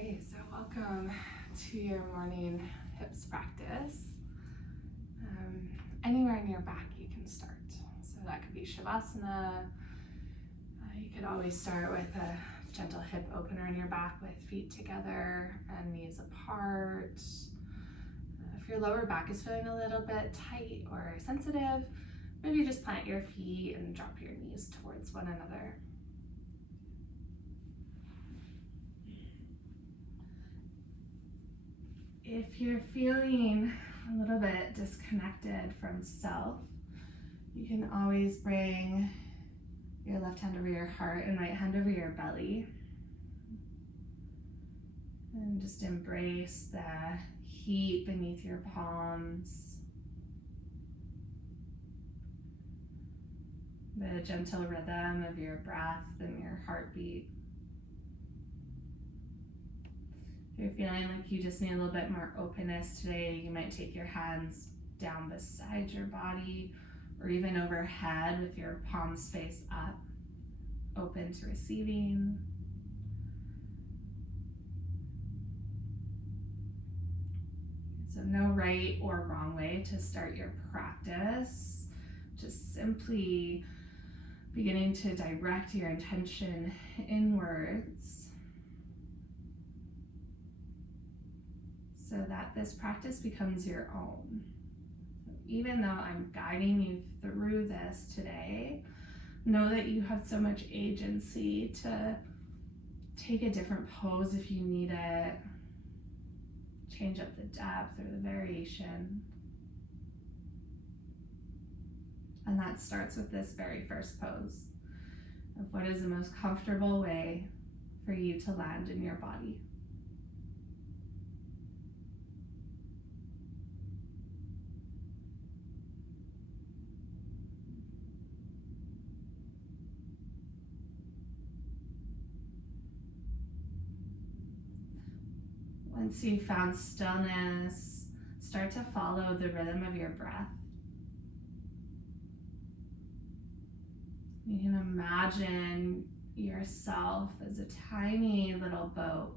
Okay, so welcome to your morning hips practice. Anywhere in your back you can start. So that could be Shavasana. You could always start with a gentle hip opener in your back with feet together and knees apart. If your lower back is feeling a little bit tight or sensitive, maybe just plant your feet and drop your knees towards one another. If you're feeling a little bit disconnected from self, you can always bring your left hand over your heart and right hand over your belly. And just embrace the heat beneath your palms, the gentle rhythm of your breath and your heartbeat. If you're feeling like you just need a little bit more openness today, you might take your hands down beside your body or even overhead with your palms face up, open to receiving. So no right or wrong way to start your practice. Just simply beginning to direct your intention inwards so that this practice becomes your own. Even though I'm guiding you through this today, know that you have so much agency to take a different pose if you need it, change up the depth or the variation. And that starts with this very first pose of what is the most comfortable way for you to land in your body. Once you've found stillness, start to follow the rhythm of your breath. You can imagine yourself as a tiny little boat,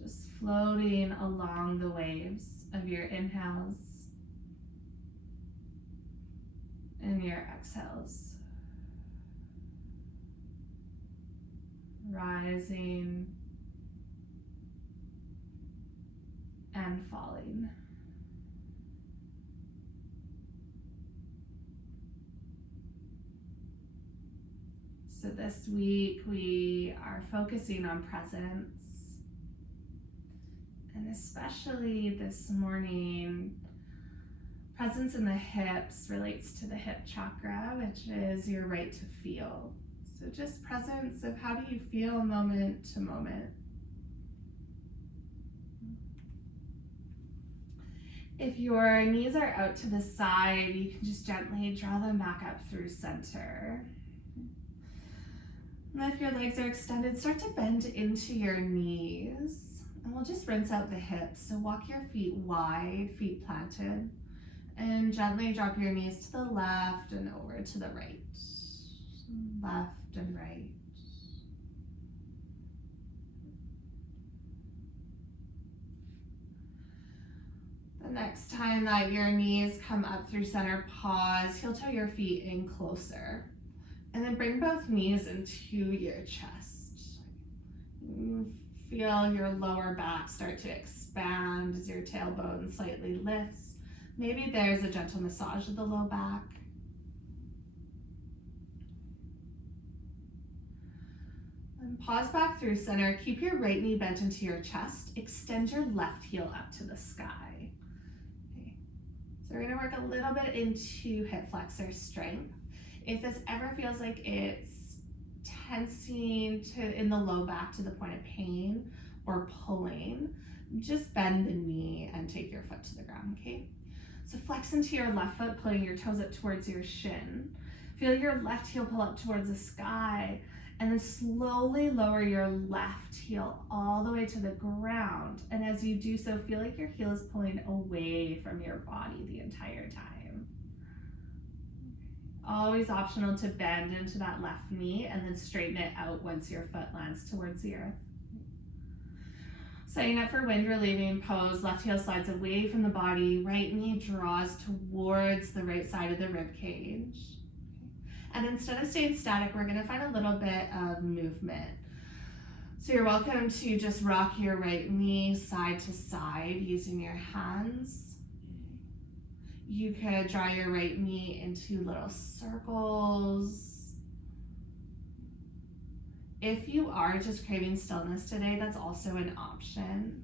just floating along the waves of your inhales and your exhales. Rising and falling. So this week we are focusing on presence, and especially this morning, presence in the hips relates to the hip chakra, which is your right to feel. So just presence of how do you feel moment to moment. If your knees are out to the side, you can just gently draw them back up through center. And if your legs are extended, start to bend into your knees. And we'll just rinse out the hips. So walk your feet wide, feet planted. And gently drop your knees to the left and over to the right. Left and right. The next time that your knees come up through center, pause, heel toe your feet in closer. And then bring both knees into your chest. Feel your lower back start to expand as your tailbone slightly lifts. Maybe there's a gentle massage of the low back. And pause back through center. Keep your right knee bent into your chest. Extend your left heel up to the sky. So we're gonna work a little bit into hip flexor strength. If this ever feels like it's tensing in the low back to the point of pain or pulling, just bend the knee and take your foot to the ground, okay? So flex into your left foot, pulling your toes up towards your shin. Feel your left heel pull up towards the sky, and then slowly lower your left heel all the way to the ground. And as you do so, feel like your heel is pulling away from your body the entire time. Always optional to bend into that left knee and then straighten it out once your foot lands towards the earth. Setting up for wind relieving pose, left heel slides away from the body, right knee draws towards the right side of the rib cage. And instead of staying static, we're gonna find a little bit of movement. So you're welcome to just rock your right knee side to side using your hands. You could draw your right knee into little circles. If you are just craving stillness today, that's also an option.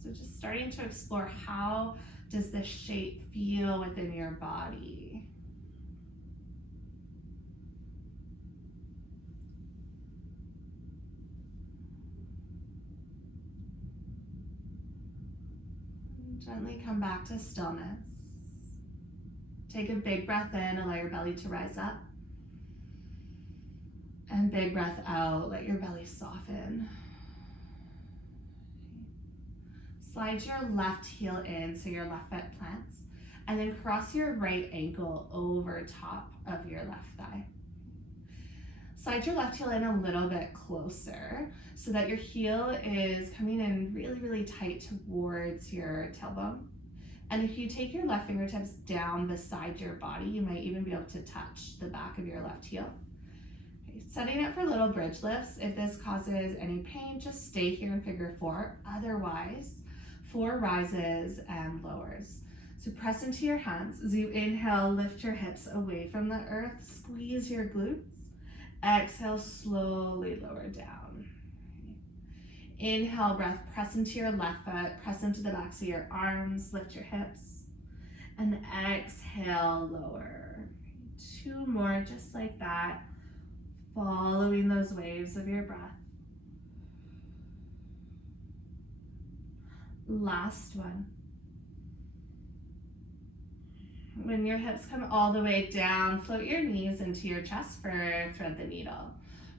So just starting to explore, how does this shape feel within your body? Gently come back to stillness. Take a big breath in, allow your belly to rise up. And big breath out, let your belly soften. Slide your left heel in so your left foot plants, and then cross your right ankle over top of your left thigh. Slide your left heel in a little bit closer so that your heel is coming in really, really tight towards your tailbone. And if you take your left fingertips down beside your body, you might even be able to touch the back of your left heel. Setting up for little bridge lifts. If this causes any pain, just stay here in figure 4. Otherwise, 4 rises and lowers. So press into your hands. As you inhale, lift your hips away from the earth, squeeze your glutes. Exhale, slowly lower down. Inhale, breath, press into your left foot, press into the backs of your arms, lift your hips. And exhale, lower. 2 more, just like that. Following those waves of your breath. Last one. When your hips come all the way down, float your knees into your chest for thread the needle.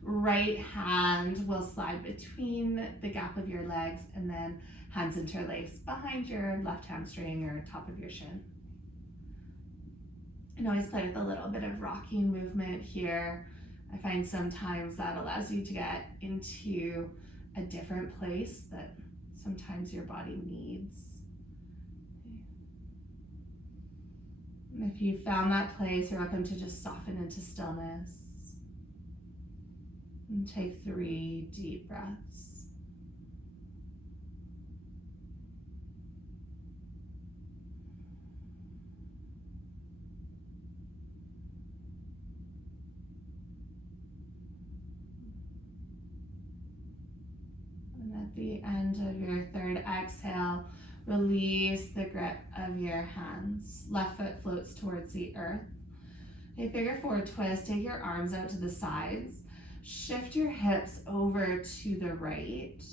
Right hand will slide between the gap of your legs, and then hands interlace behind your left hamstring or top of your shin. And always play with a little bit of rocking movement here. I find sometimes that allows you to get into a different place that sometimes your body needs. And if you found that place, you're welcome to just soften into stillness. And take 3 deep breaths. At the end of your 3rd exhale, release the grip of your hands. Left foot floats towards the earth. Okay, figure 4 twist. Take your arms out to the sides. Shift your hips over to the right.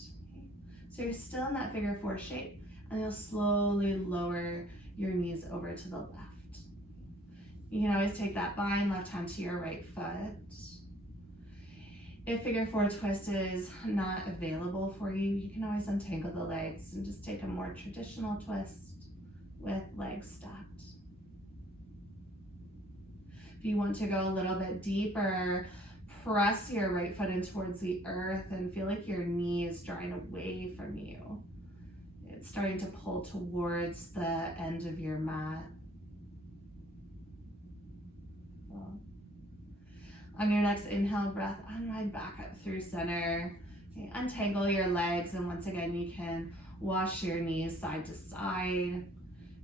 So you're still in that figure 4 shape, and you'll slowly lower your knees over to the left. You can always take that bind left hand to your right foot. If figure 4 twist is not available for you, you can always untangle the legs and just take a more traditional twist with legs stacked. If you want to go a little bit deeper, press your right foot in towards the earth and feel like your knee is drawing away from you. It's starting to pull towards the end of your mat. On your next inhale breath, unwind back up through center. Okay, untangle your legs, and once again, you can wash your knees side to side.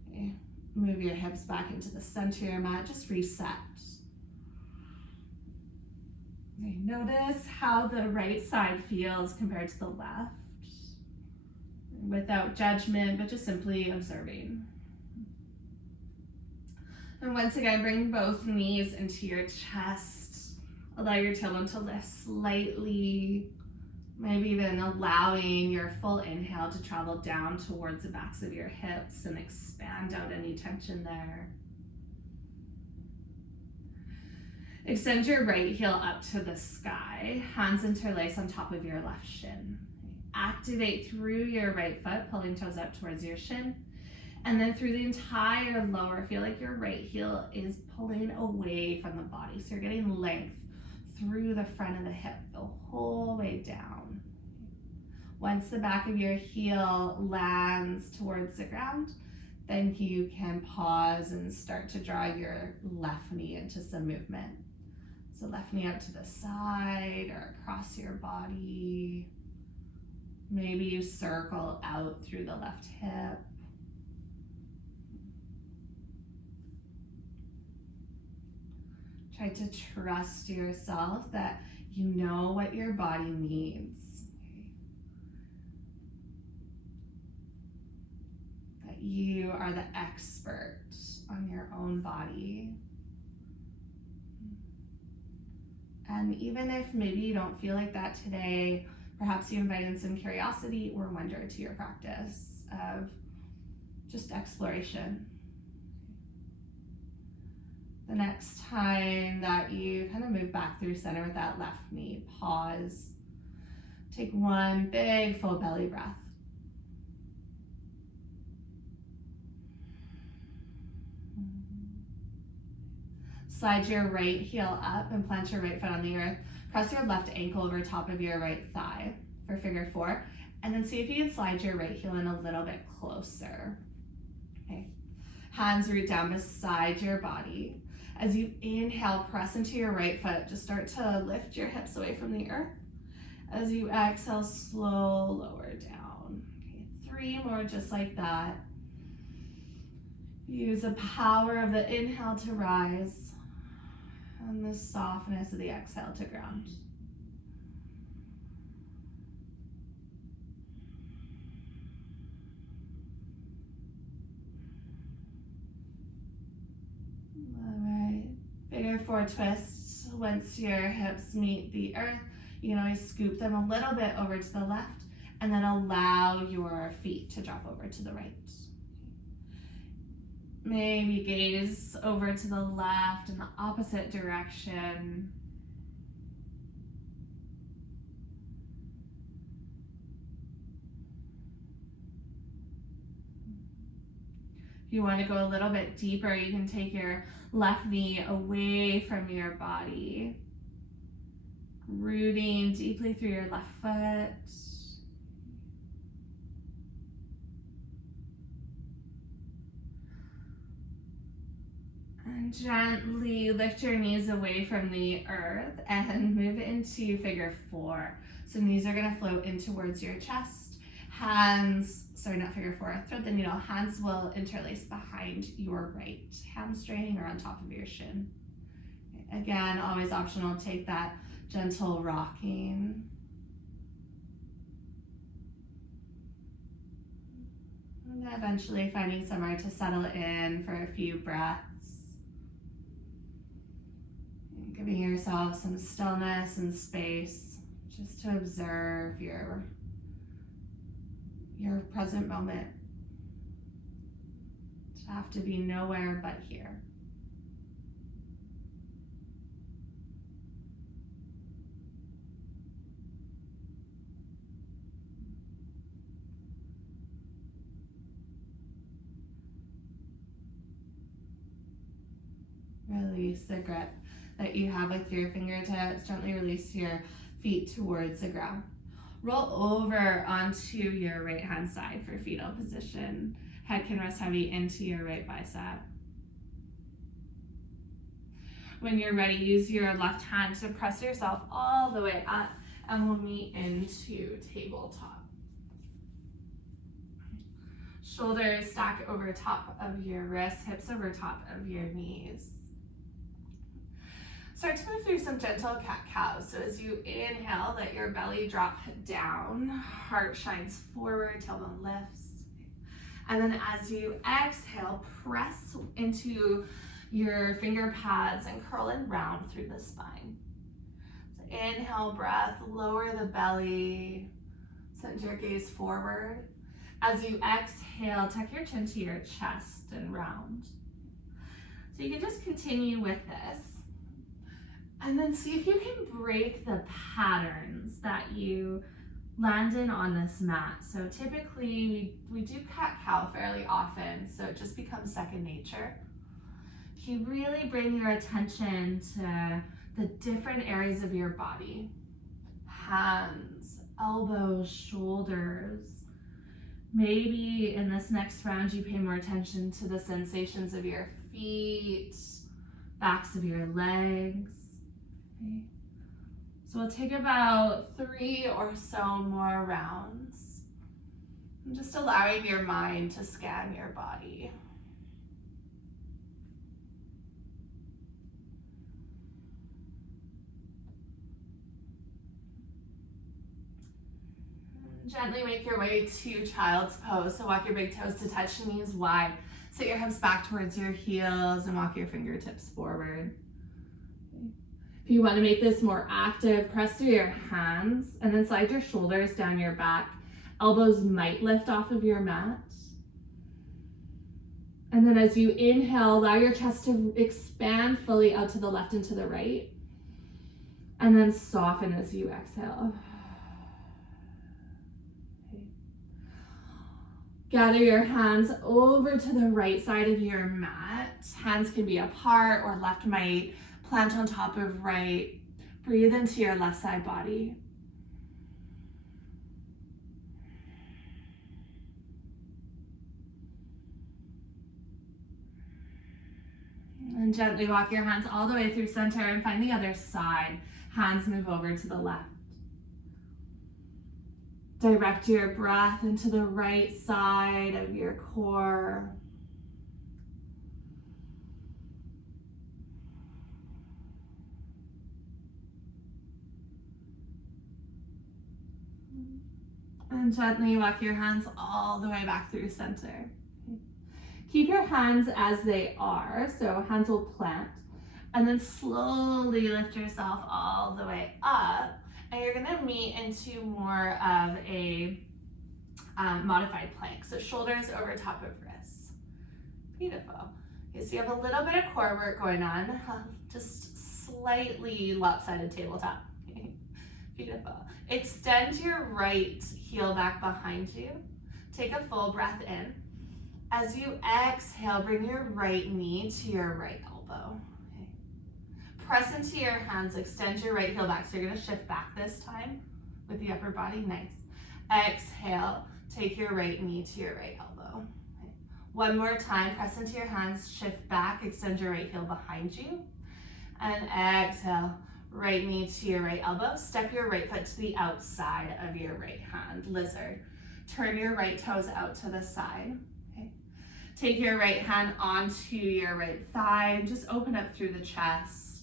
Okay, move your hips back into the center of your mat, just reset. Okay, notice how the right side feels compared to the left. Without judgment, but just simply observing. And once again, bring both knees into your chest. Allow your tailbone to lift slightly, maybe even allowing your full inhale to travel down towards the backs of your hips and expand out any tension there. Extend your right heel up to the sky, hands interlace on top of your left shin. Activate through your right foot, pulling toes up towards your shin. And then through the entire lower, feel like your right heel is pulling away from the body. So you're getting length through the front of the hip the whole way down. Once the back of your heel lands towards the ground, then you can pause and start to draw your left knee into some movement. So left knee out to the side or across your body. Maybe you circle out through the left hip. Try to trust yourself that you know what your body needs. That you are the expert on your own body. And even if maybe you don't feel like that today, perhaps you invite in some curiosity or wonder to your practice of just exploration. The next time that you kind of move back through center with that left knee, pause. Take one big full belly breath. Slide your right heel up and plant your right foot on the earth. Press your left ankle over top of your right thigh for figure 4. And then see if you can slide your right heel in a little bit closer. Okay. Hands root down beside your body. As you inhale, press into your right foot. Just start to lift your hips away from the earth. As you exhale, slow, lower down. Okay, 3 more just like that. Use the power of the inhale to rise and the softness of the exhale to ground. Figure 4 twists. Once your hips meet the earth, you can always scoop them a little bit over to the left and then allow your feet to drop over to the right. Maybe gaze over to the left in the opposite direction. If you want to go a little bit deeper, you can take your left knee away from your body, rooting deeply through your left foot. And gently lift your knees away from the earth and move into figure 4. So knees are going to float in towards your chest. Hands, sorry, not figure 4, thread the needle. Hands will interlace behind your right hamstring or on top of your shin. Again, always optional, take that gentle rocking. And eventually finding somewhere to settle in for a few breaths. And giving yourself some stillness and space just to observe your present moment. To have to be nowhere but here. Release the grip that you have with your fingertips. Gently release your feet towards the ground. Roll over onto your right hand side for fetal position. Head can rest heavy into your right bicep. When you're ready, use your left hand to press yourself all the way up and we'll meet into tabletop. Shoulders stack over top of your wrists, hips over top of your knees. Start to move through some gentle cat-cow. So as you inhale, let your belly drop down, heart shines forward, tailbone lifts. And then as you exhale, press into your finger pads and curl and round through the spine. So inhale, breath, lower the belly, send your gaze forward. As you exhale, tuck your chin to your chest and round. So you can just continue with this. And then see if you can break the patterns that you land in on this mat. So typically we do cat-cow fairly often, so it just becomes second nature. If you really bring your attention to the different areas of your body, hands, elbows, shoulders. Maybe in this next round you pay more attention to the sensations of your feet, backs of your legs. Okay. So we'll take about 3 or so more rounds. And just allowing your mind to scan your body. Gently make your way to child's pose. So walk your big toes to touch, knees wide. Sit your hips back towards your heels and walk your fingertips forward. If you want to make this more active, press through your hands and then slide your shoulders down your back. Elbows might lift off of your mat. And then as you inhale, allow your chest to expand fully out to the left and to the right. And then soften as you exhale. Gather your hands over to the right side of your mat. Hands can be apart or left might plant on top of right. Breathe into your left side body. And gently walk your hands all the way through center and find the other side. Hands move over to the left. Direct your breath into the right side of your core. And gently walk your hands all the way back through center. Keep your hands as they are, so hands will plant. And then slowly lift yourself all the way up. And you're gonna meet into more of a modified plank. So shoulders over top of wrists. Beautiful. Okay, so you have a little bit of core work going on. Just slightly lopsided tabletop. Okay. Beautiful. Extend your right heel back behind you. Take a full breath in. As you exhale, bring your right knee to your right elbow. Press into your hands, extend your right heel back. So you're gonna shift back this time with the upper body, nice. Exhale, take your right knee to your right elbow. Okay. One more time, press into your hands, shift back, extend your right heel behind you. And exhale, right knee to your right elbow. Step your right foot to the outside of your right hand, lizard. Turn your right toes out to the side. Okay. Take your right hand onto your right thigh and just open up through the chest.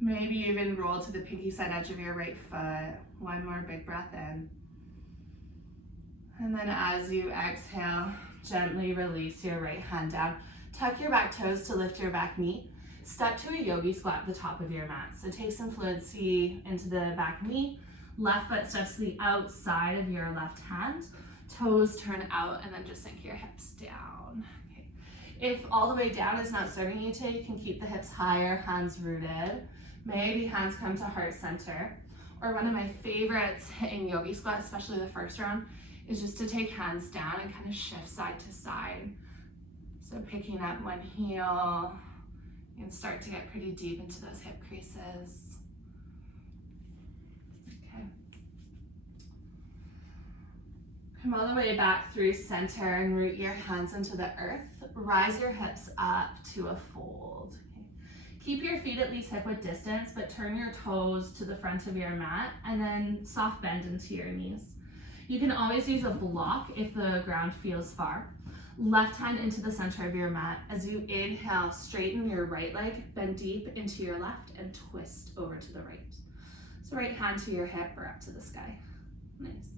Maybe even roll to the pinky side edge of your right foot. One more big breath in. And then as you exhale, gently release your right hand down. Tuck your back toes to lift your back knee. Step to a yogi squat at the top of your mat. So take some fluency into the back knee. Left foot steps to the outside of your left hand. Toes turn out and then just sink your hips down. Okay. If all the way down is not serving you today, you can keep the hips higher, hands rooted. Maybe hands come to heart center. Or one of my favorites in Yogi Squat, especially the first round, is just to take hands down and kind of shift side to side. So picking up one heel, you can start to get pretty deep into those hip creases. Okay. Come all the way back through center and root your hands into the earth. Rise your hips up to a fold. Keep your feet at least hip width distance, but turn your toes to the front of your mat and then soft bend into your knees. You can always use a block if the ground feels far. Left hand into the center of your mat. As you inhale, straighten your right leg, bend deep into your left and twist over to the right. So right hand to your hip or up to the sky. Nice.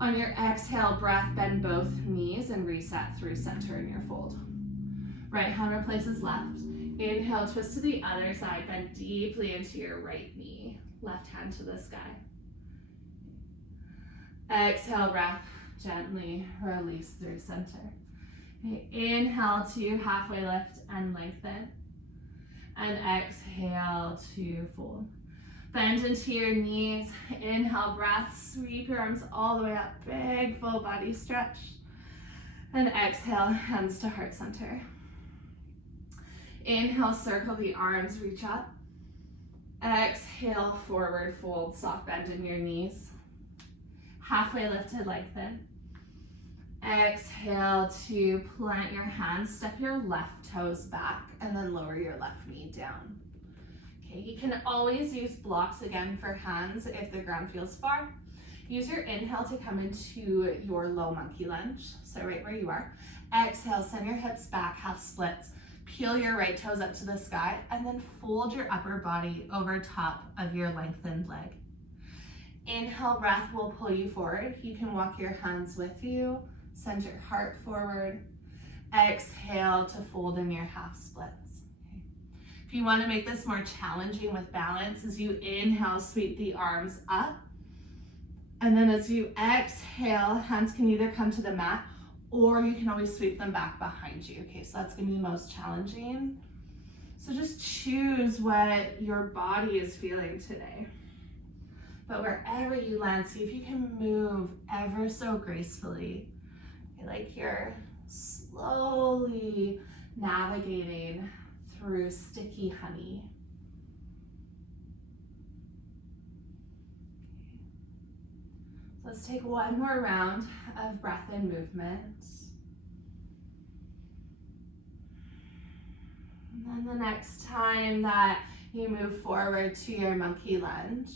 On your exhale breath, bend both knees and reset through center in your fold. Right hand replaces left. Inhale, twist to the other side, bend deeply into your right knee. Left hand to the sky. Exhale, breath, gently release through center. Okay, inhale to halfway lift and lengthen. And exhale to fold. Bend into your knees. Inhale, breath, sweep your arms all the way up. Big full body stretch. And exhale, hands to heart center. Inhale, circle the arms, reach up. Exhale, forward fold, soft bend in your knees. Halfway lifted, lengthen. Exhale to plant your hands, step your left toes back, and then lower your left knee down. Okay, you can always use blocks again for hands if the ground feels far. Use your inhale to come into your low monkey lunge, so right where you are. Exhale, send your hips back, half splits. Peel your right toes up to the sky, and then fold your upper body over top of your lengthened leg. Inhale, breath will pull you forward. You can walk your hands with you. Send your heart forward. Exhale to fold in your half splits. Okay. If you want to make this more challenging with balance, as you inhale, sweep the arms up. And then as you exhale, hands can either come to the mat or you can always sweep them back behind you. Okay, so that's going to be the most challenging. So just choose what your body is feeling today. But wherever you land, see if you can move ever so gracefully. Like you're slowly navigating through sticky honey. So let's take one more round of breath and movement. And then the next time that you move forward to your monkey lunge,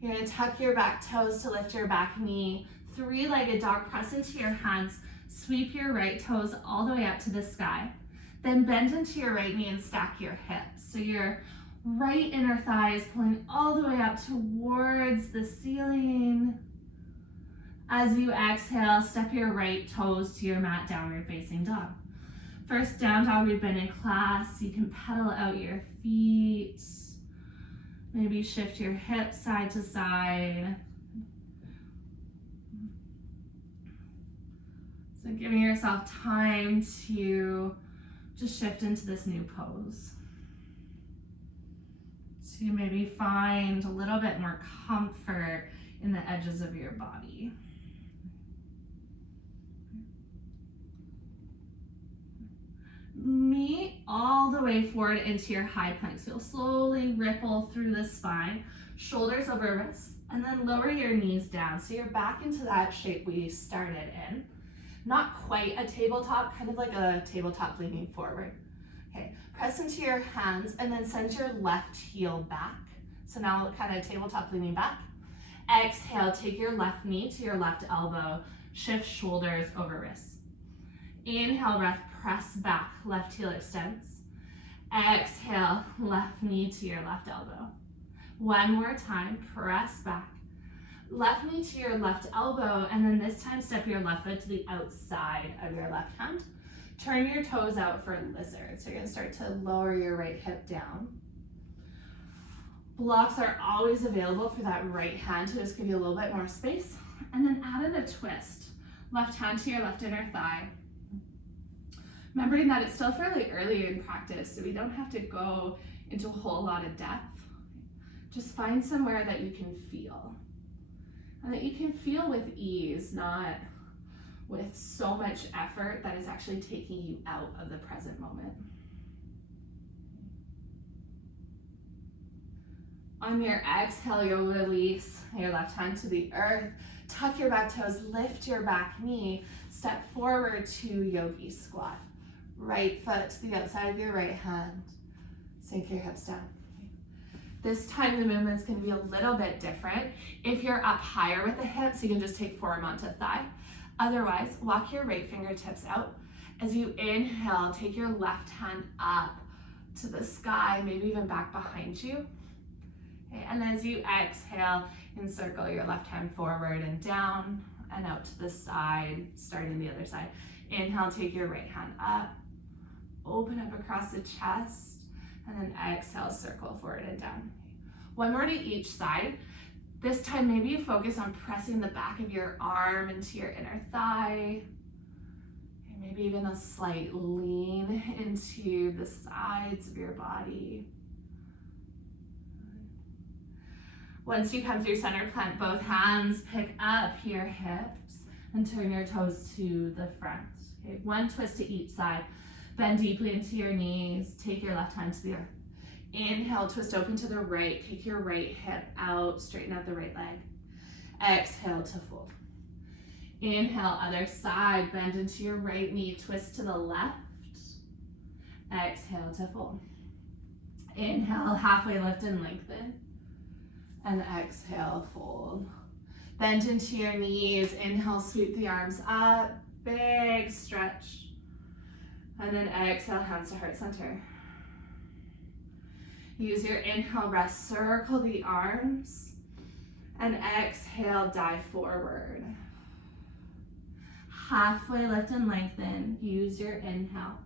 you're going to tuck your back toes to lift your back knee. Three-legged dog, press into your hands, sweep your right toes all the way up to the sky. Then bend into your right knee and stack your hips. So your right inner thigh is pulling all the way up towards the ceiling. As you exhale, step your right toes to your mat, downward facing dog. First down dog we've been in class. You can pedal out your feet. Maybe shift your hips side to side. So giving yourself time to just shift into this new pose. To maybe find a little bit more comfort in the edges of your body. Meet all the way forward into your high plank. So you'll slowly ripple through the spine, shoulders over wrists, and then lower your knees down. So you're back into that shape we started in. Not quite a tabletop, kind of like a tabletop leaning forward. Okay, press into your hands and then send your left heel back. So now kind of tabletop leaning back. Exhale, take your left knee to your left elbow, shift shoulders over wrists. Inhale, breath, press back, left heel extends. Exhale, left knee to your left elbow. One more time, press back. Left knee to your left elbow, and then this time step your left foot to the outside of your left hand. Turn your toes out for lizard. So you're gonna start to lower your right hip down. Blocks are always available for that right hand to just give you a little bit more space. And then add in a twist. Left hand to your left inner thigh. Remembering that it's still fairly early in practice, so we don't have to go into a whole lot of depth. Just find somewhere that you can feel. And that you can feel with ease, not with so much effort that is actually taking you out of the present moment. On your exhale, you'll release your left hand to the earth, tuck your back toes, lift your back knee, step forward to Yogi Squat. Right foot to the outside of your right hand, sink your hips down. This time the movement's gonna be a little bit different. If you're up higher with the hips, you can just take forearm onto thigh. Otherwise, walk your right fingertips out. As you inhale, take your left hand up to the sky, maybe even back behind you. Okay, and as you exhale, encircle your left hand forward and down and out to the side, starting the other side. Inhale, take your right hand up, open up across the chest, and then exhale, circle forward and down. One more to each side. This time, maybe you focus on pressing the back of your arm into your inner thigh. And maybe even a slight lean into the sides of your body. Once you come through center, plant both hands, pick up your hips, and turn your toes to the front. Okay, one twist to each side. Bend deeply into your knees, take your left hand to the earth. Inhale, twist open to the right, kick your right hip out, straighten out the right leg. Exhale to fold. Inhale, other side, bend into your right knee, twist to the left. Exhale to fold. Inhale, halfway lift and lengthen. And exhale, fold. Bend into your knees, inhale, sweep the arms up, big stretch. And then exhale, hands to heart center. Use your inhale breath, circle the arms. And exhale, dive forward. Halfway lift and lengthen, use your inhale.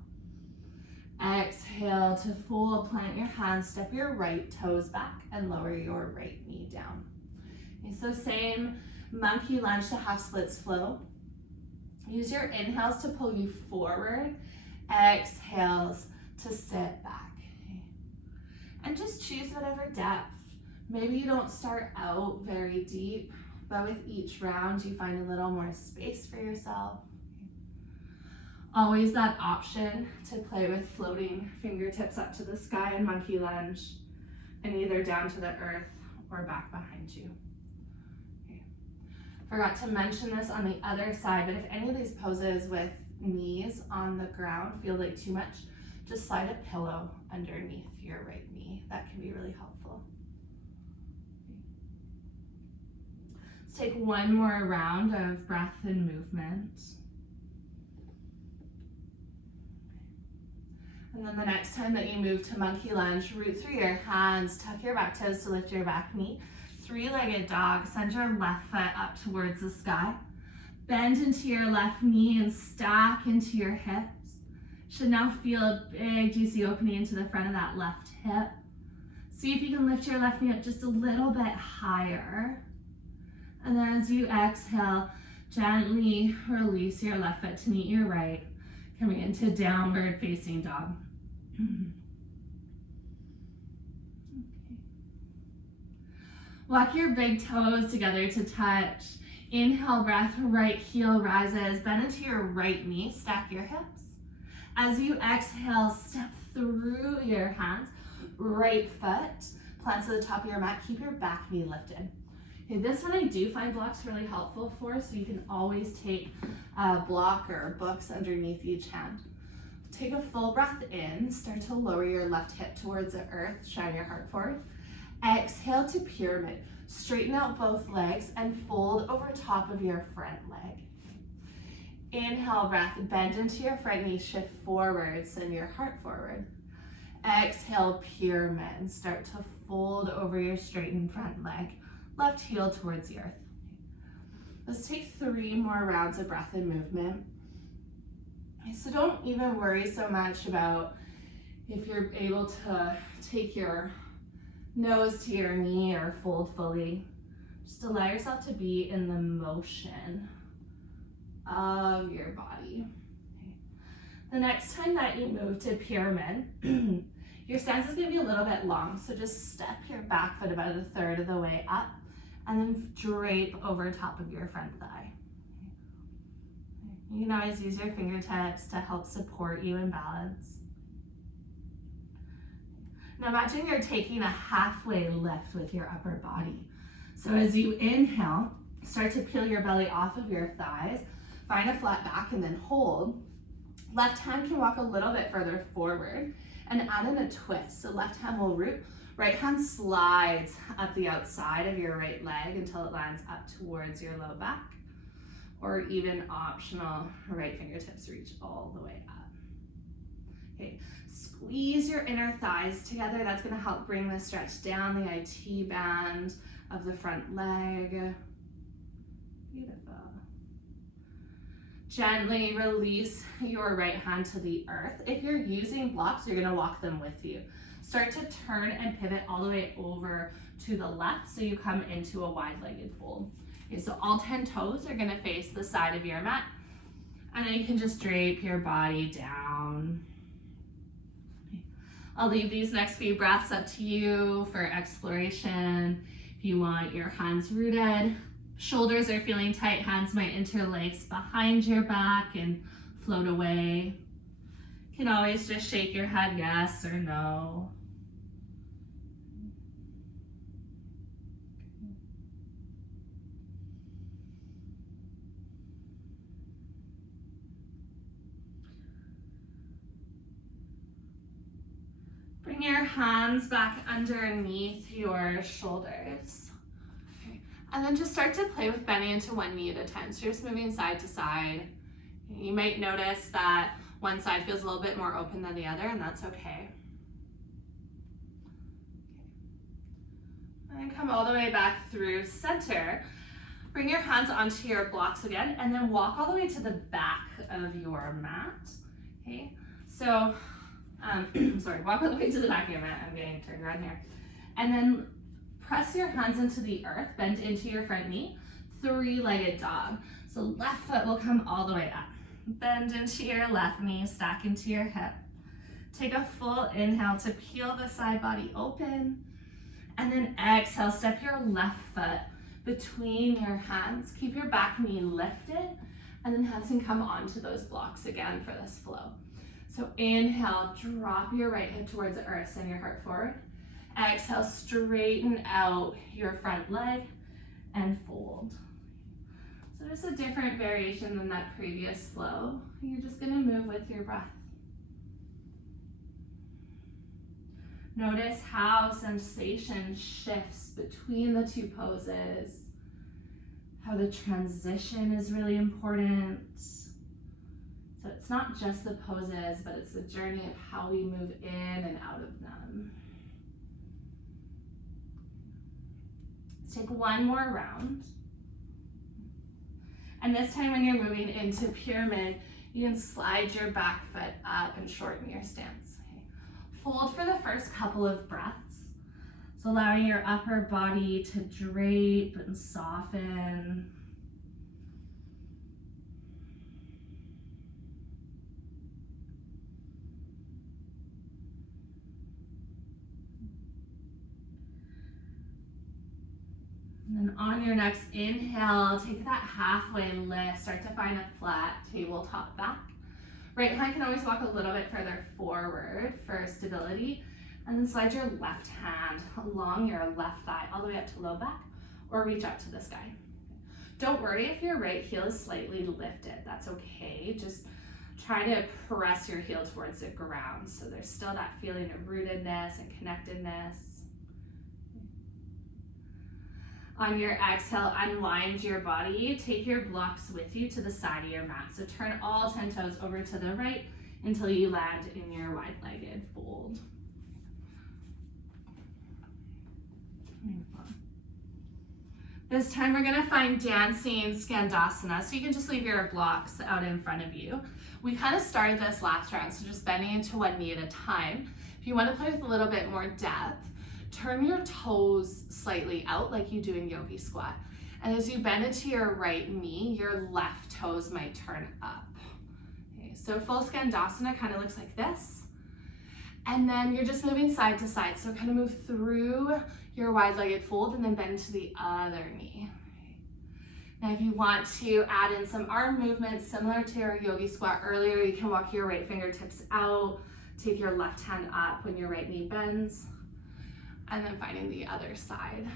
Exhale to fold, plant your hands, step your right toes back and lower your right knee down. Okay, so same monkey lunge to half splits flow. Use your inhales to pull you forward, exhales to sit back. Okay. And just choose whatever depth. Maybe you don't start out very deep, but with each round you find a little more space for yourself. Always that option to play with floating fingertips up to the sky in monkey lunge and either down to the earth or back behind you. Okay. Forgot to mention this on the other side, but if any of these poses with knees on the ground feel like too much, just slide a pillow underneath your right knee. That can be really helpful. Let's take one more round of breath and movement. And then the next time that you move to monkey lunge, root through your hands, tuck your back toes to lift your back knee. Three-legged dog, send your left foot up towards the sky. Bend into your left knee and stack into your hips. Should now feel a big juicy opening into the front of that left hip. See if you can lift your left knee up just a little bit higher. And then as you exhale, gently release your left foot to meet your right, coming into downward facing dog. Okay. Walk your big toes together to touch. Inhale, breath, right heel rises. Bend into your right knee, stack your hips. As you exhale, step through your hands. Right foot plants at the top of your mat. Keep your back knee lifted. Okay, this one I do find blocks really helpful for, so you can always take a block or books underneath each hand. Take a full breath in, start to lower your left hip towards the earth, shine your heart forward. Exhale to pyramid. Straighten out both legs and fold over top of your front leg. Inhale, breath, bend into your front knee, shift forward, send your heart forward. Exhale, pyramid. Start to fold over your straightened front leg. Left heel towards the earth. Let's take 3 more rounds of breath and movement. So don't even worry so much about if you're able to take your nose to your knee or fold fully. Just allow yourself to be in the motion of your body. Okay. The next time that you move to pyramid, your stance is going to be a little bit long, so just step your back foot about 1/3 of the way up and then drape over top of your front thigh. You can always use your fingertips to help support you in balance. Now imagine you're taking a halfway lift with your upper body. So as you inhale, start to peel your belly off of your thighs, find a flat back and then hold. Left hand can walk a little bit further forward and add in a twist. So left hand will root, right hand slides up the outside of your right leg until it lands up towards your low back. Or even optional, right fingertips reach all the way up. Okay, squeeze your inner thighs together. That's gonna help bring the stretch down the IT band of the front leg. Beautiful. Gently release your right hand to the earth. If you're using blocks, you're gonna walk them with you. Start to turn and pivot all the way over to the left so you come into a wide-legged fold. Okay, so all 10 toes are gonna face the side of your mat, and then you can just drape your body down. Okay. I'll leave these next few breaths up to you for exploration. If you want your hands rooted, shoulders are feeling tight, hands might interlace behind your back and float away. You can always just shake your head yes or no. Bring your hands back underneath your shoulders. Okay. And then just start to play with bending into one knee at a time. So you're just moving side to side. You might notice that one side feels a little bit more open than the other, and that's okay. And then come all the way back through center. Bring your hands onto your blocks again, and then walk all the way to the back of your mat. Okay, so, walk all the way to the back of your mat. I'm getting turned around here. And then press your hands into the earth, bend into your front knee, three-legged dog. So left foot will come all the way up. Bend into your left knee, stack into your hip. Take a full inhale to peel the side body open. And then exhale, step your left foot between your hands. Keep your back knee lifted, and then hands can come onto those blocks again for this flow. So inhale, drop your right hip towards the earth, send your heart forward. Exhale, straighten out your front leg and fold. So just a different variation than that previous flow. You're just gonna move with your breath. Notice how sensation shifts between the two poses, how the transition is really important. So it's not just the poses, but it's the journey of how we move in and out of them. Let's take one more round. And this time when you're moving into pyramid, you can slide your back foot up and shorten your stance. Okay. Fold for the first couple of breaths. So allowing your upper body to drape and soften. And then on your next inhale, take that halfway lift. Start to find a flat tabletop back. Right hand can always walk a little bit further forward for stability. And then slide your left hand along your left thigh all the way up to low back, or reach out to the sky. Don't worry if your right heel is slightly lifted. That's okay. Just try to press your heel towards the ground so there's still that feeling of rootedness and connectedness. On your exhale, unwind your body. Take your blocks with you to the side of your mat. So turn all 10 toes over to the right until you land in your wide-legged fold. This time we're gonna find dancing Skandasana. So you can just leave your blocks out in front of you. We kind of started this last round, so just bending into one knee at a time. If you want to play with a little bit more depth, turn your toes slightly out like you do in Yogi Squat. And as you bend into your right knee, your left toes might turn up. Okay, so full Skandasana kind of looks like this. And then you're just moving side to side. So kind of move through your wide-legged fold and then bend to the other knee. Okay. Now if you want to add in some arm movements similar to your Yogi Squat earlier, you can walk your right fingertips out, take your left hand up when your right knee bends, and then finding the other side.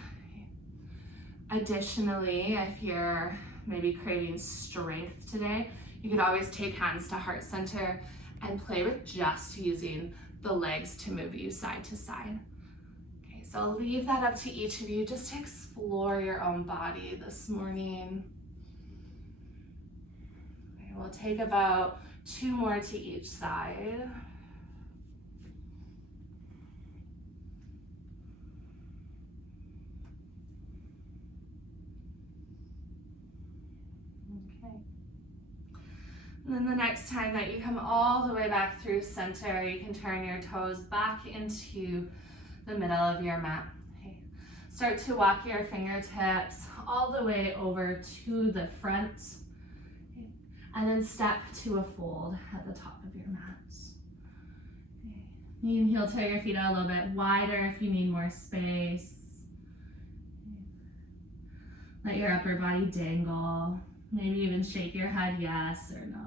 Additionally, if you're maybe craving strength today, you could always take hands to heart center and play with just using the legs to move you side to side. Okay, so I'll leave that up to each of you just to explore your own body this morning. Okay, we'll take about 2 more to each side. And then the next time that you come all the way back through center, you can turn your toes back into the middle of your mat. Okay. Start to walk your fingertips all the way over to the front. Okay. And then step to a fold at the top of your mat. Okay. You can heel toe your feet out a little bit wider if you need more space. Okay. Let your upper body dangle. Maybe even shake your head yes or no.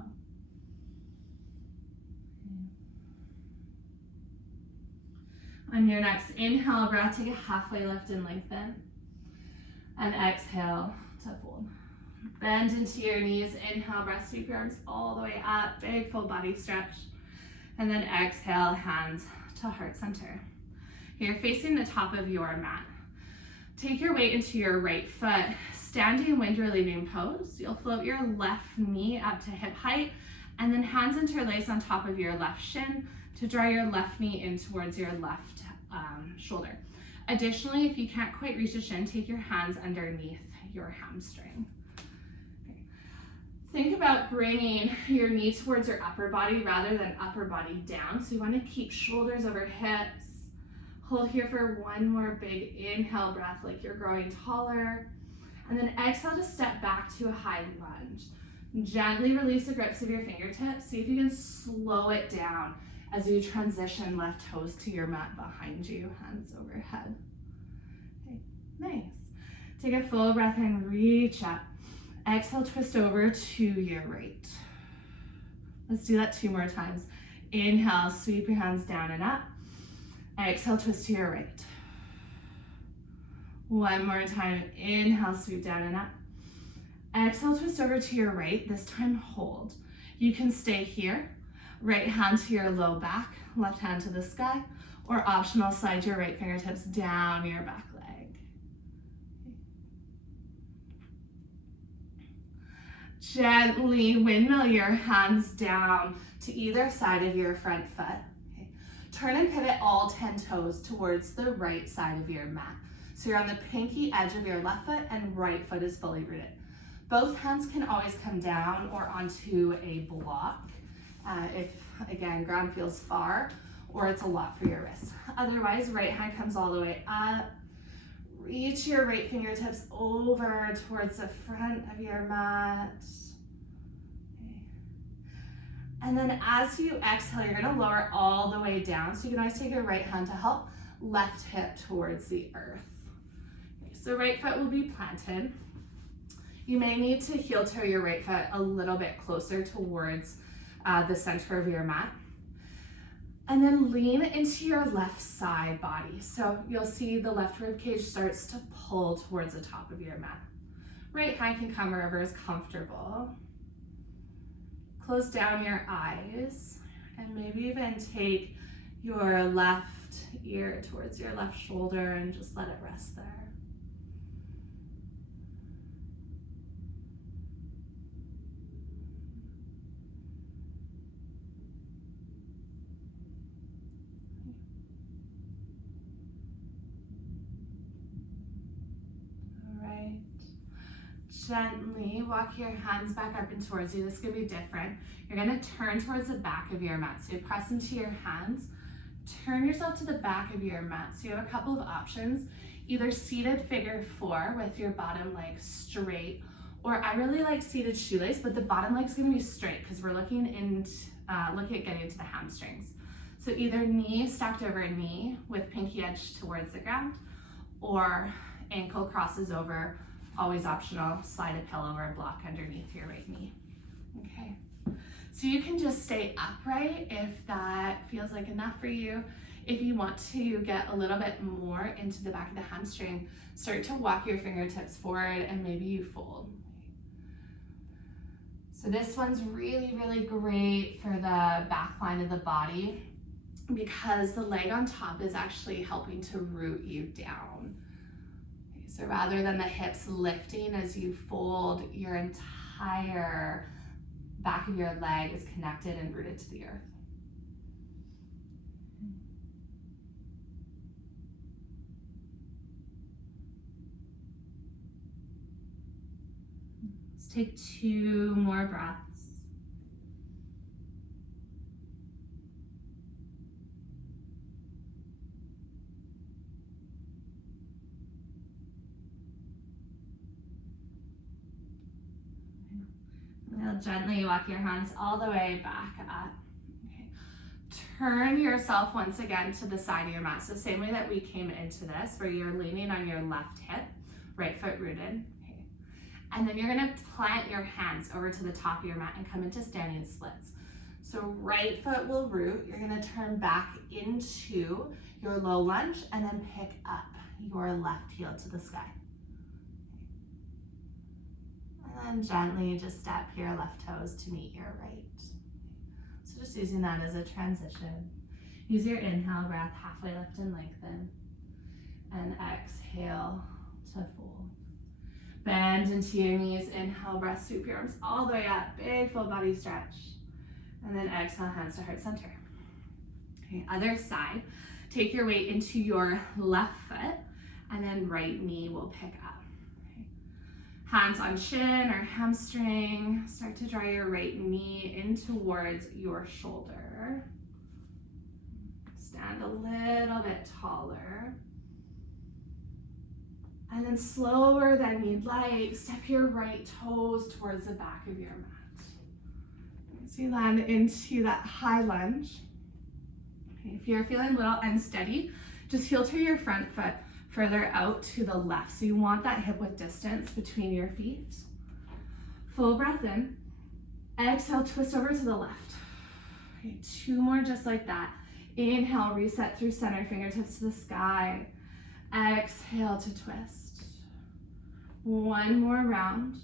On your next inhale breath, take a halfway lift and lengthen. And exhale to fold. Bend into your knees. Inhale, breath, sweep your arms all the way up. Big full body stretch. And then exhale, hands to heart center. You're facing the top of your mat. Take your weight into your right foot, standing wind relieving pose. You'll float your left knee up to hip height, and then hands interlace on top of your left shin to draw your left knee in towards your left shoulder. Additionally, if you can't quite reach the shin, take your hands underneath your hamstring. Okay. Think about bringing your knee towards your upper body rather than upper body down. So you want to keep shoulders over hips. Hold here for one more big inhale breath like you're growing taller. And then exhale to step back to a high lunge. Gently release the grips of your fingertips. See if you can slow it down as you transition left toes to your mat behind you, hands overhead. Okay, nice. Take a full breath and reach up. Exhale, twist over to your right. Let's do that 2 more times. Inhale, sweep your hands down and up. Exhale, twist to your right. One more time. Inhale, sweep down and up. Exhale, twist over to your right. This time, hold. You can stay here. Right hand to your low back, left hand to the sky, or optional, slide your right fingertips down your back leg. Gently windmill your hands down to either side of your front foot. Okay. Turn and pivot all 10 toes towards the right side of your mat. So you're on the pinky edge of your left foot and right foot is fully rooted. Both hands can always come down or onto a block. If, again, ground feels far or it's a lot for your wrists. Otherwise, right hand comes all the way up. Reach your right fingertips over towards the front of your mat. Okay. And then as you exhale, you're gonna lower all the way down. So you can always take your right hand to help, left hip towards the earth. Okay, so right foot will be planted. You may need to heel toe your right foot a little bit closer towards the center of your mat. And then lean into your left side body. So you'll see the left rib cage starts to pull towards the top of your mat. Right hand can come wherever is comfortable. Close down your eyes and maybe even take your left ear towards your left shoulder and just let it rest there. Gently walk your hands back up and towards you. This is going to be different. You're going to turn towards the back of your mat. So you press into your hands. Turn yourself to the back of your mat. So you have a couple of options. Either seated figure 4 with your bottom leg straight, or I really like seated shoelace, but the bottom leg is going to be straight because we're looking at getting into the hamstrings. So either knee stacked over knee with pinky edge towards the ground, or ankle crosses over. Always optional, slide a pillow or a block underneath your right knee. Okay, so you can just stay upright if that feels like enough for you. If you want to get a little bit more into the back of the hamstring, start to walk your fingertips forward and maybe you fold. So this one's really, really great for the back line of the body because the leg on top is actually helping to root you down. So rather than the hips lifting as you fold, your entire back of your leg is connected and rooted to the earth. Let's take 2 more breaths. Now gently walk your hands all the way back up. Okay. Turn yourself once again to the side of your mat. So same way that we came into this, where you're leaning on your left hip, right foot rooted. Okay. And then you're gonna plant your hands over to the top of your mat and come into standing splits. So right foot will root. You're gonna turn back into your low lunge and then pick up your left heel to the sky. And gently just step your left toes to meet your right. So just using that as a transition. Use your inhale breath, halfway lift and lengthen. And exhale to fold. Bend into your knees, inhale, breath, sweep your arms all the way up, big full body stretch. And then exhale, hands to heart center. Okay, other side. Take your weight into your left foot, and then right knee will pick up. Okay. Hands on shin or hamstring. Start to draw your right knee in towards your shoulder. Stand a little bit taller. And then slower than you'd like, step your right toes towards the back of your mat. So you land into that high lunge. Okay, if you're feeling a little unsteady, just heel to your front foot further out to the left. So you want that hip width distance between your feet. Full breath in. Exhale, twist over to the left. Okay, 2 more just like that. Inhale, reset through center, fingertips to the sky. Exhale to twist. 1 more round.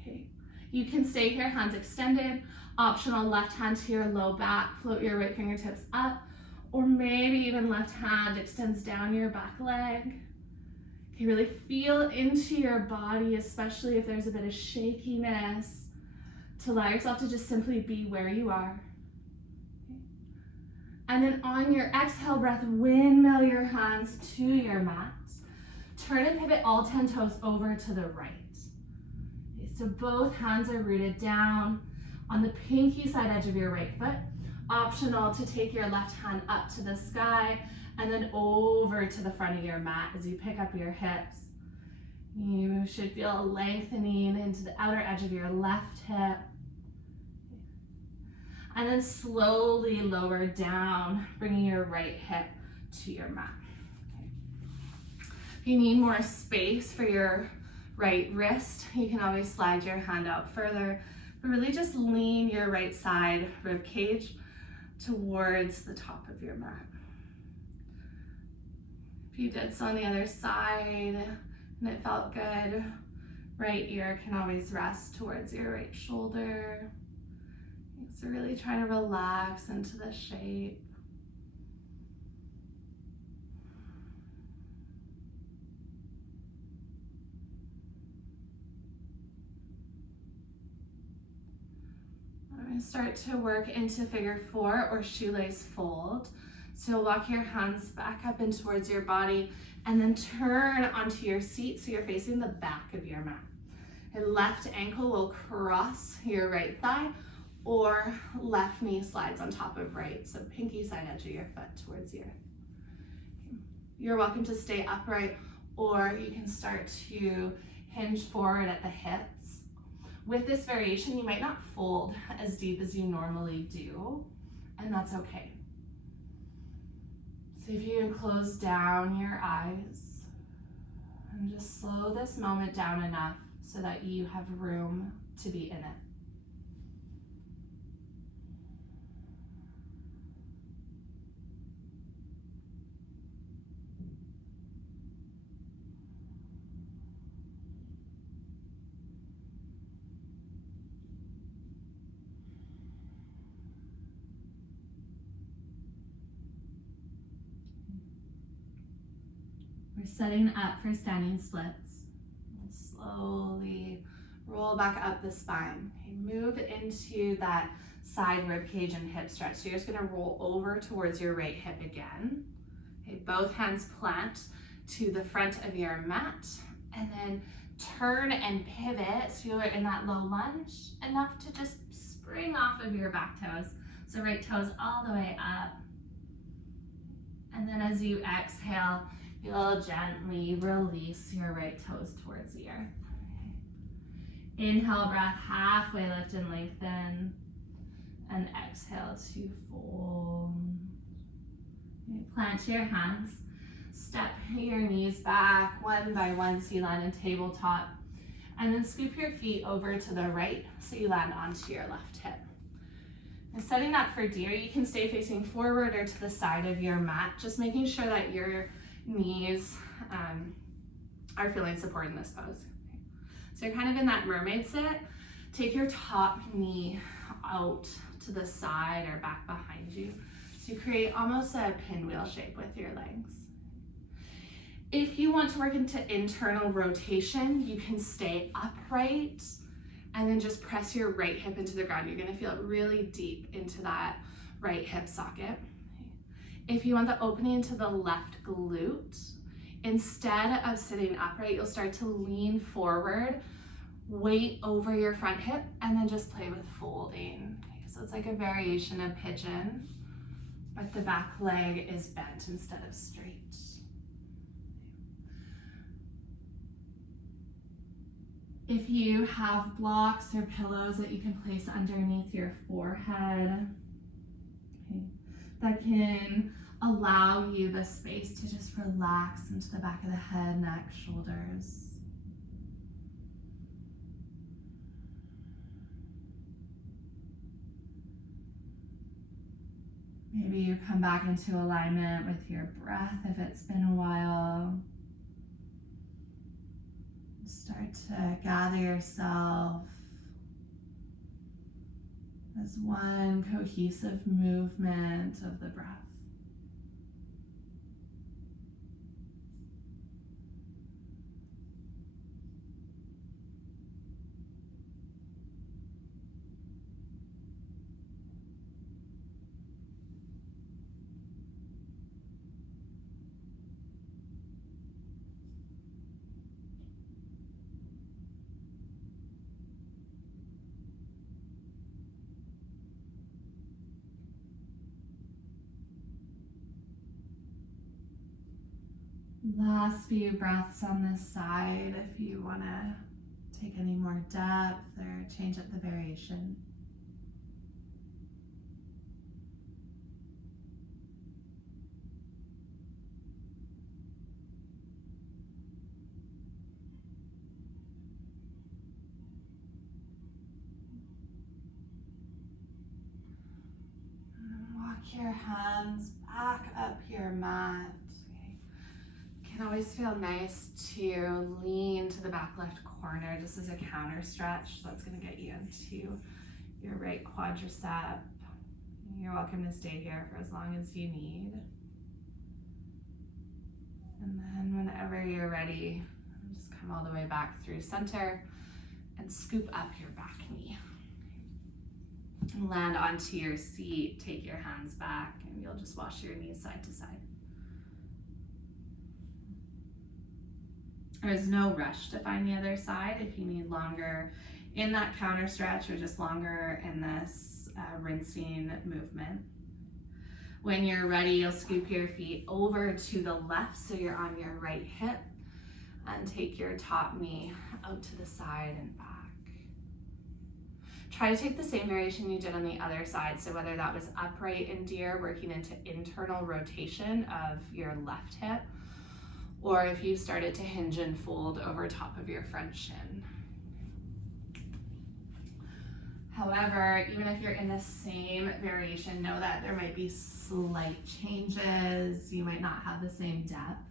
Okay. You can stay here, hands extended. Optional, left hand to your low back, float your right fingertips up, or maybe even left hand extends down your back leg. Okay, really feel into your body, especially if there's a bit of shakiness, to allow yourself to just simply be where you are. And then on your exhale breath, windmill your hands to your mat. Turn and pivot all 10 toes over to the right. Okay, so both hands are rooted down on the pinky side edge of your right foot. Optional to take your left hand up to the sky and then over to the front of your mat as you pick up your hips. You should feel a lengthening into the outer edge of your left hip. And then slowly lower down, bringing your right hip to your mat. Okay. If you need more space for your right wrist, you can always slide your hand out further, but really just lean your right side rib cage towards the top of your mat. If you did so on the other side and it felt good, right ear can always rest towards your right shoulder. So really try to relax into the shape. I'm going to start to work into figure 4 or shoelace fold. So you'll walk your hands back up and towards your body and then turn onto your seat so you're facing the back of your mat. Your left ankle will cross your right thigh, or left knee slides on top of right, so pinky side edge of your foot towards the earth. You're welcome to stay upright, or you can start to hinge forward at the hips. With this variation, you might not fold as deep as you normally do, and that's okay. So if you can close down your eyes and just slow this moment down enough so that you have room to be in it. We're setting up for standing splits. And slowly roll back up the spine. Okay, move into that side rib cage and hip stretch. So you're just gonna roll over towards your right hip again. Okay, both hands plant to the front of your mat and then turn and pivot so you're in that low lunge, enough to just spring off of your back toes. So right toes all the way up. And then as you exhale, you'll gently release your right toes towards the earth. Inhale, breath, halfway lift and lengthen. And exhale to fold. Plant your hands. Step your knees back one by one so you land in tabletop. And then scoop your feet over to the right so you land onto your left hip. And setting up for deer, you can stay facing forward or to the side of your mat, just making sure that your knees are feeling support in this pose. So you're kind of in that mermaid sit. Take your top knee out to the side or back behind you. So you create almost a pinwheel shape with your legs. If you want to work into internal rotation, you can stay upright and then just press your right hip into the ground. You're gonna feel it really deep into that right hip socket. If you want the opening into the left glute, instead of sitting upright, you'll start to lean forward, weight over your front hip, and then just play with folding. Okay, so it's like a variation of pigeon, but the back leg is bent instead of straight. If you have blocks or pillows that you can place underneath your forehead, okay, that can allow you the space to just relax into the back of the head, neck, shoulders. Maybe you come back into alignment with your breath if it's been a while. Start to gather yourself as one cohesive movement of the breath. Last few breaths on this side if you want to take any more depth or change up the variation. And walk your hands back up your mat. It can always feel nice to lean to the back left corner just as a counter stretch. That's going to get you into your right quadricep. You're welcome to stay here for as long as you need. And then whenever you're ready, just come all the way back through center and scoop up your back knee. Land onto your seat, take your hands back, and you'll just wash your knees side to side. There's no rush to find the other side if you need longer in that counter stretch or just longer in this rinsing movement. When you're ready, you'll scoop your feet over to the left so you're on your right hip and take your top knee out to the side and back. Try to take the same variation you did on the other side. So whether that was upright and deer, working into internal rotation of your left hip, or if you started to hinge and fold over top of your front shin. However, even if you're in the same variation, know that there might be slight changes. You might not have the same depth.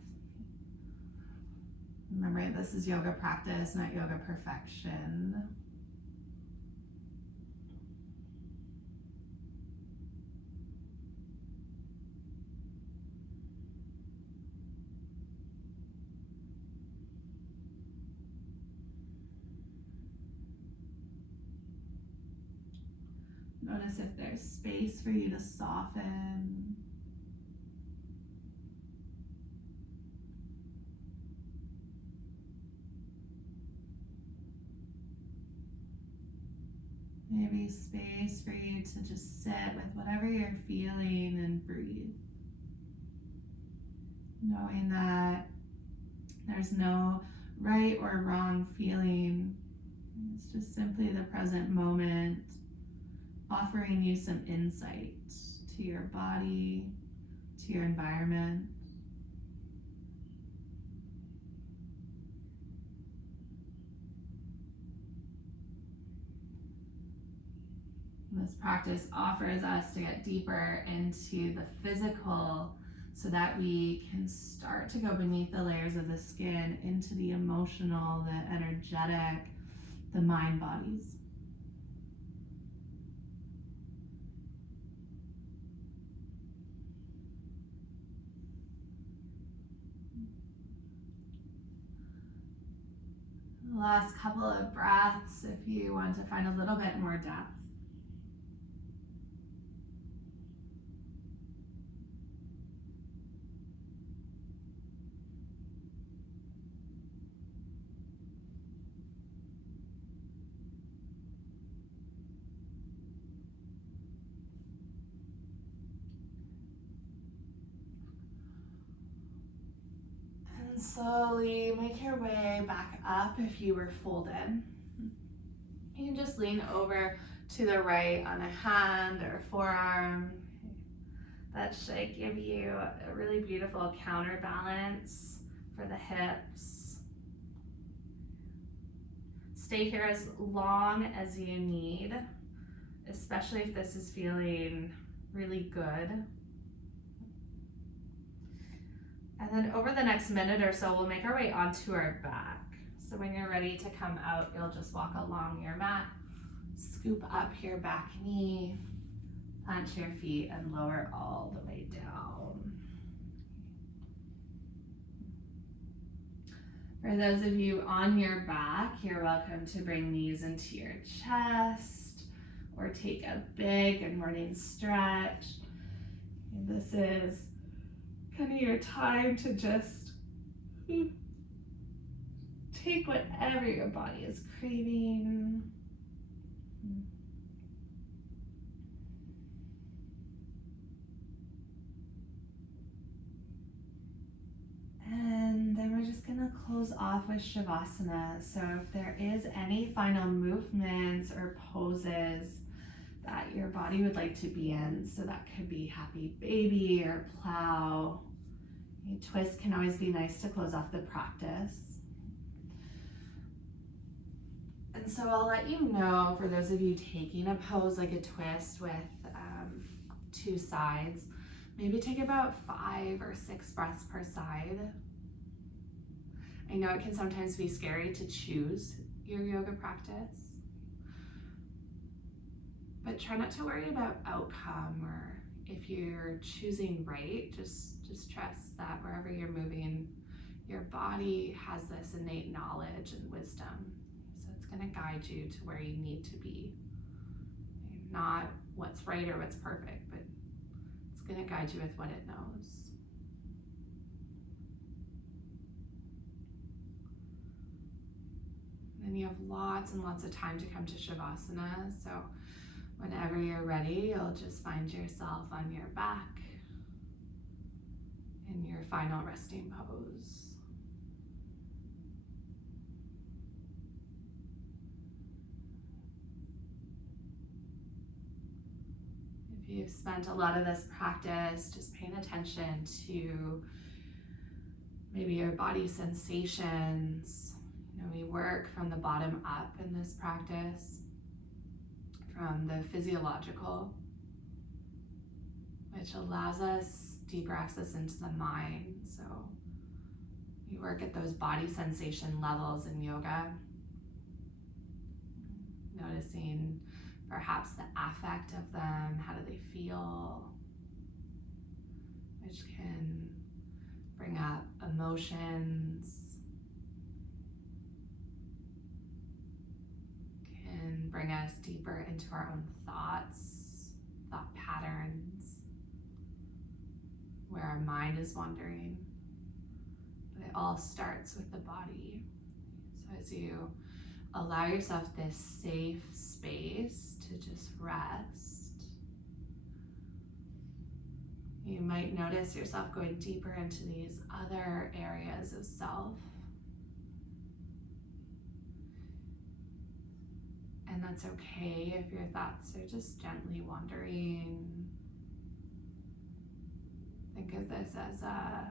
Remember, this is yoga practice, not yoga perfection. Notice if there's space for you to soften. Maybe space for you to just sit with whatever you're feeling and breathe. Knowing that there's no right or wrong feeling. It's just simply the present moment, offering you some insight to your body, to your environment. This practice offers us to get deeper into the physical so that we can start to go beneath the layers of the skin into the emotional, the energetic, the mind bodies. Last couple of breaths if you want to find a little bit more depth. And slowly make your way back up if you were folded. You can just lean over to the right on a hand or forearm. That should give you a really beautiful counterbalance for the hips. Stay here as long as you need, especially if this is feeling really good. And then over the next minute or so, we'll make our way onto our back. So when you're ready to come out, you'll just walk along your mat, scoop up your back knee, plant your feet, and lower all the way down. For those of you on your back, you're welcome to bring knees into your chest or take a big good morning stretch. And this is kind of your time to just take whatever your body is craving. And then we're just gonna close off with Shavasana. So if there is any final movements or poses that your body would like to be in, so that could be happy baby or plow. A twist can always be nice to close off the practice. And so I'll let you know, for those of you taking a pose like a twist with two sides, maybe take about 5 or 6 breaths per side. I know it can sometimes be scary to choose your yoga practice, but try not to worry about outcome, or if you're choosing right, just trust that wherever you're moving, your body has this innate knowledge and wisdom. So it's going to guide you to where you need to be. Not what's right or what's perfect, but it's going to guide you with what it knows. And then you have lots and lots of time to come to Shavasana. So whenever you're ready, you'll just find yourself on your back in your final resting pose. If you've spent a lot of this practice just paying attention to maybe your body sensations, we work from the bottom up in this practice, from the physiological, which allows us deeper access into the mind. So we work at those body sensation levels in yoga, noticing perhaps the affect of them, how do they feel, which can bring up emotions, can bring us deeper into our own thoughts, thought patterns, where our mind is wandering. But it all starts with the body. So as you allow yourself this safe space to just rest, you might notice yourself going deeper into these other areas of self. And that's okay if your thoughts are just gently wandering. Think of this as a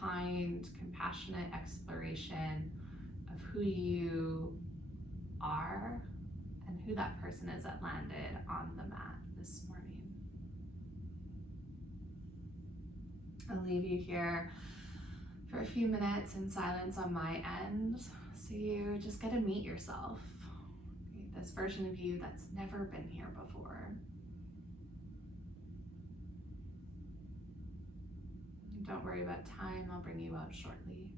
kind, compassionate exploration of who you are and who that person is that landed on the mat this morning. I'll leave you here for a few minutes in silence on my end, so you just get to meet yourself, this version of you that's never been here before. Don't worry about time, I'll bring you up shortly.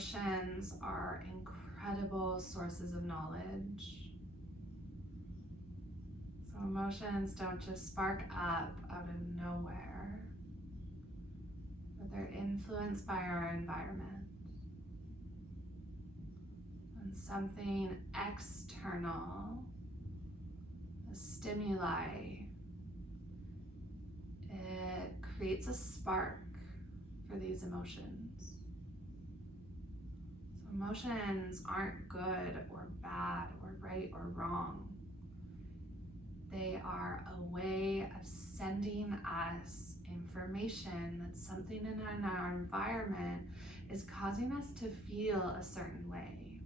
emotions are incredible sources of knowledge. So emotions don't just spark up out of nowhere, but they're influenced by our environment. And something external, a stimuli, it creates a spark for these emotions. So emotions aren't good or bad or right or wrong. They are a way of sending us information that something in our environment is causing us to feel a certain way.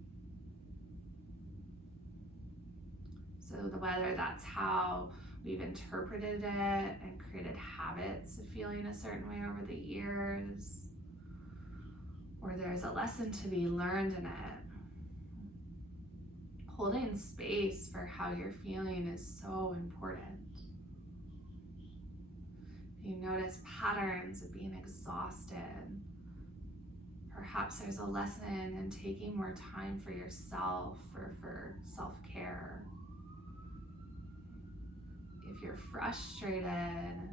So whether that's how we've interpreted it and created habits of feeling a certain way over the years, or there's a lesson to be learned in it. Holding space for how you're feeling is so important. If you notice patterns of being exhausted, perhaps there's a lesson in taking more time for yourself or for self-care. If you're frustrated,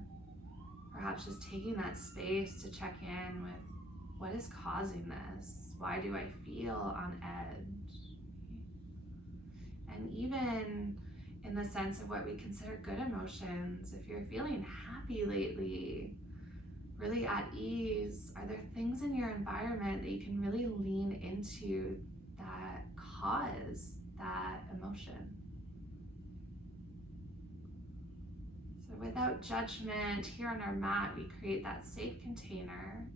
perhaps just taking that space to check in with what is causing this? Why do I feel on edge? And even in the sense of what we consider good emotions, if you're feeling happy lately, really at ease, are there things in your environment that you can really lean into that cause that emotion? So without judgment, here on our mat, we create that safe container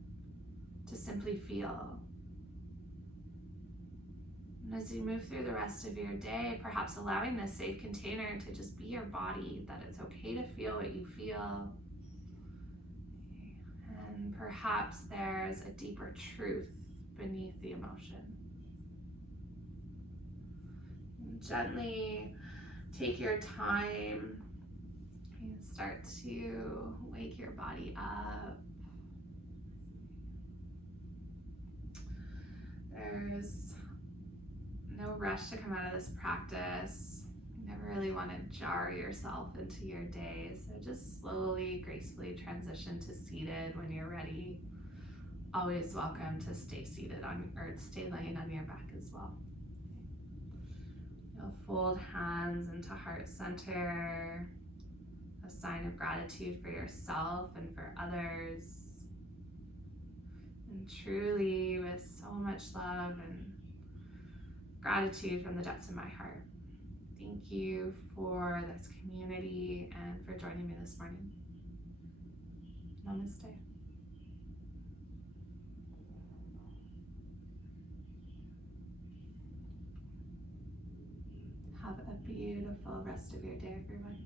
to simply feel. And as you move through the rest of your day, perhaps allowing this safe container to just be your body, that it's okay to feel what you feel. And perhaps there's a deeper truth beneath the emotion. And gently take your time and start to wake your body up. There's no rush to come out of this practice. You never really want to jar yourself into your day, so just slowly, gracefully transition to seated when you're ready. Always welcome to stay seated or stay laying on your back as well. You'll fold hands into heart center, a sign of gratitude for yourself and for others. And truly, with so much love and gratitude from the depths of my heart, thank you for this community and for joining me this morning. Namaste. Have a beautiful rest of your day, everyone.